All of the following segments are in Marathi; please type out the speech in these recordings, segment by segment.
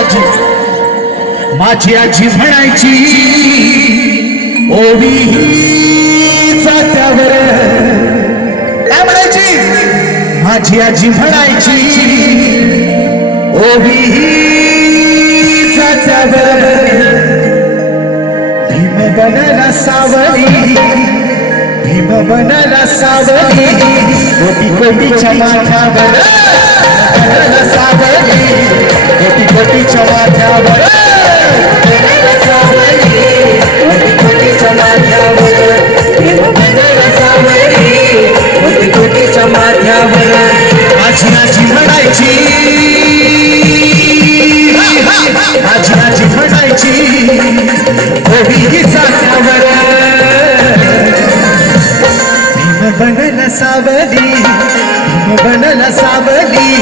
आजी. माझी आजी म्हणायची ओवी जात्यावर. काय म्हणायची? माझी आजी म्हणायची ओवी जात्यावर. भीम बनला सावली भीम बनला सावली कोटी कोटीच्या माथ्यावर. माझ्यावर माथ्यावर. माझी म्हणायची बनल सावली बनला सावली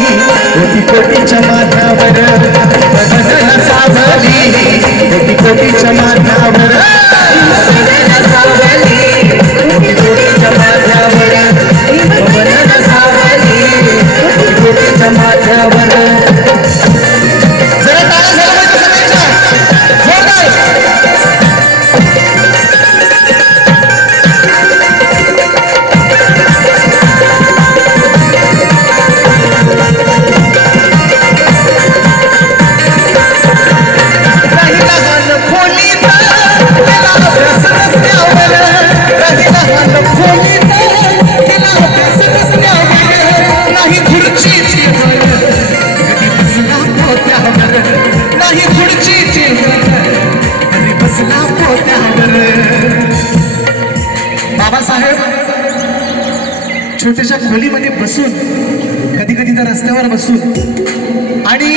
कोटी कोटीच्या माथ्यावर बनला सावली कोटी कोटीच्या माथ्यावर सावली कोटी कोटीच्या माथ्यावर सावली कोटी कोटीच्या माथ्यावर छोट्याशा खोलीमध्ये बसून कधी कधी त्या रस्त्यावर बसून. आणि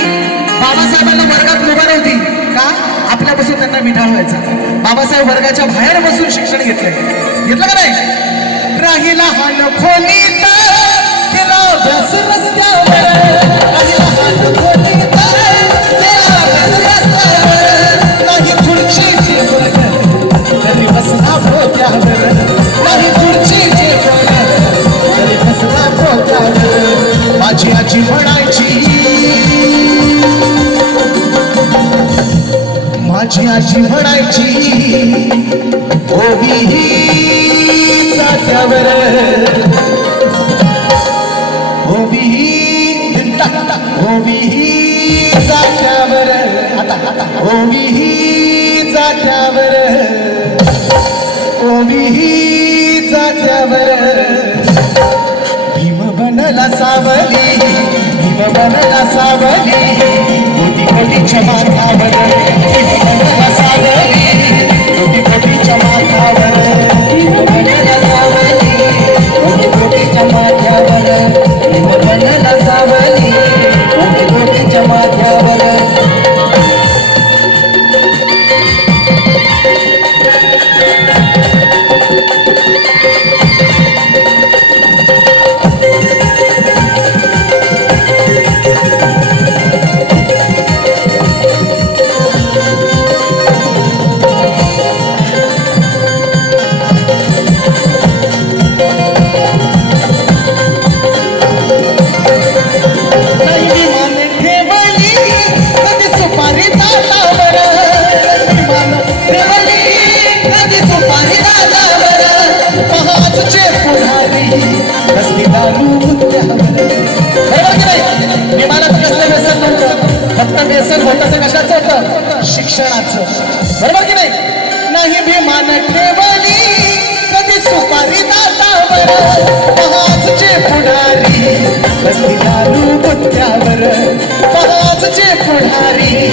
बाबासाहेबांना वर्गात मुभा नव्हती का? आपल्यापासून त्यांना मिठाळ व्हायचा. बाबासाहेब वर्गाच्या बाहेर बसून शिक्षण घेतलंय. घेतलं का नाही? राहिला लहान खोली केला अभ्यास रस्त्यावर. केला अभ्यास रस्त्यावर. नाही खुर्ची नाही खुर्ची म्हणायची माझी आजी म्हणायची ओवी जात्यावर ओवी ओवी जात्यावर आता आता. ओवी जात्यावर ओवी जात्यावर भीम बनला सावली. सावली. कोटी कोटी क्षमा फक्त व्यसन होतं ते कशाचं होतं शिक्षणाचं बरोबर की नाही नाही ठेवली कधी सुपारी ताटावर महाजचे पुढारी. बसली दारू मुद्द्यावर पहाचचे पुढारी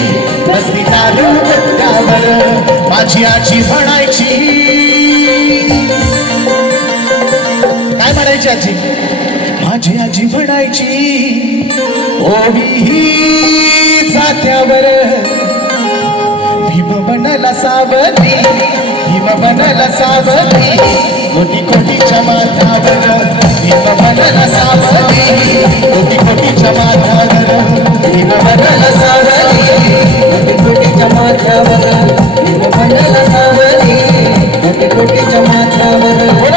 बसली दारू मुद्द्यावर माझी आजी म्हणायची म्हणायची आजी? माझी आजी म्हणायची ओवी जात्यावर भीम बनला सावली भीम बनला सावली कोटी कोटीच्या माथावर भीम बनला सावली कोटी कोटीच्या माथावर भीम बनला सावली कोटी कोटीच्या माथावर भीम बनला सावली कोटी कोटीच्या माथावर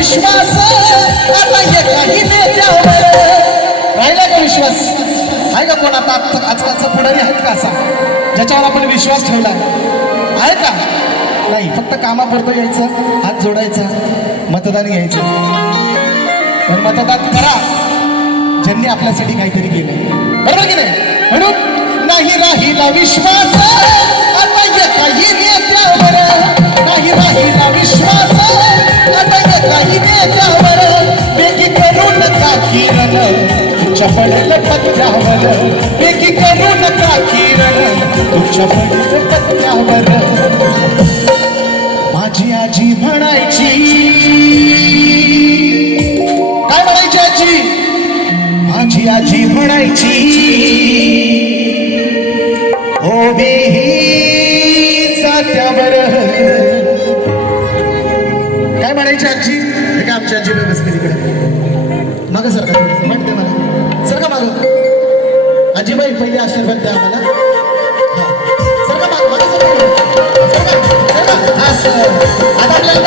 विश्वास आता काही नेत्यावर राहिला का विश्वास? आहे का कोण आता आजकालचा पुढारी आहेत का असा? ज्याच्यावर आपण विश्वास ठेवला आहे का? नाही फक्त कामापुरतं यायचं हात जोडायचा मतदान घ्यायचं. पण मतदान करा. ज्यांनी आपल्यासाठी काहीतरी केलं बरोबर की नाही? म्हणून नाही राहिला विश्वास. काही नेत्यावर वेगी करू नका किरण? तुमच्या पडेल पत्त्यावर वेगी करू नका किरण? तुमच्या पडेल पत्त्यावर माझी आजी म्हणायची काय म्हणायची आजी? माझी आजी म्हणायची ओबी बेही जात्यावर हे काय आमची आजी तिकडे सर का म्हणते मला? सर का माग. आजीबाई पहिले आशीर्वाद द्या मला हा. सर का मागं सर. आता आपल्याला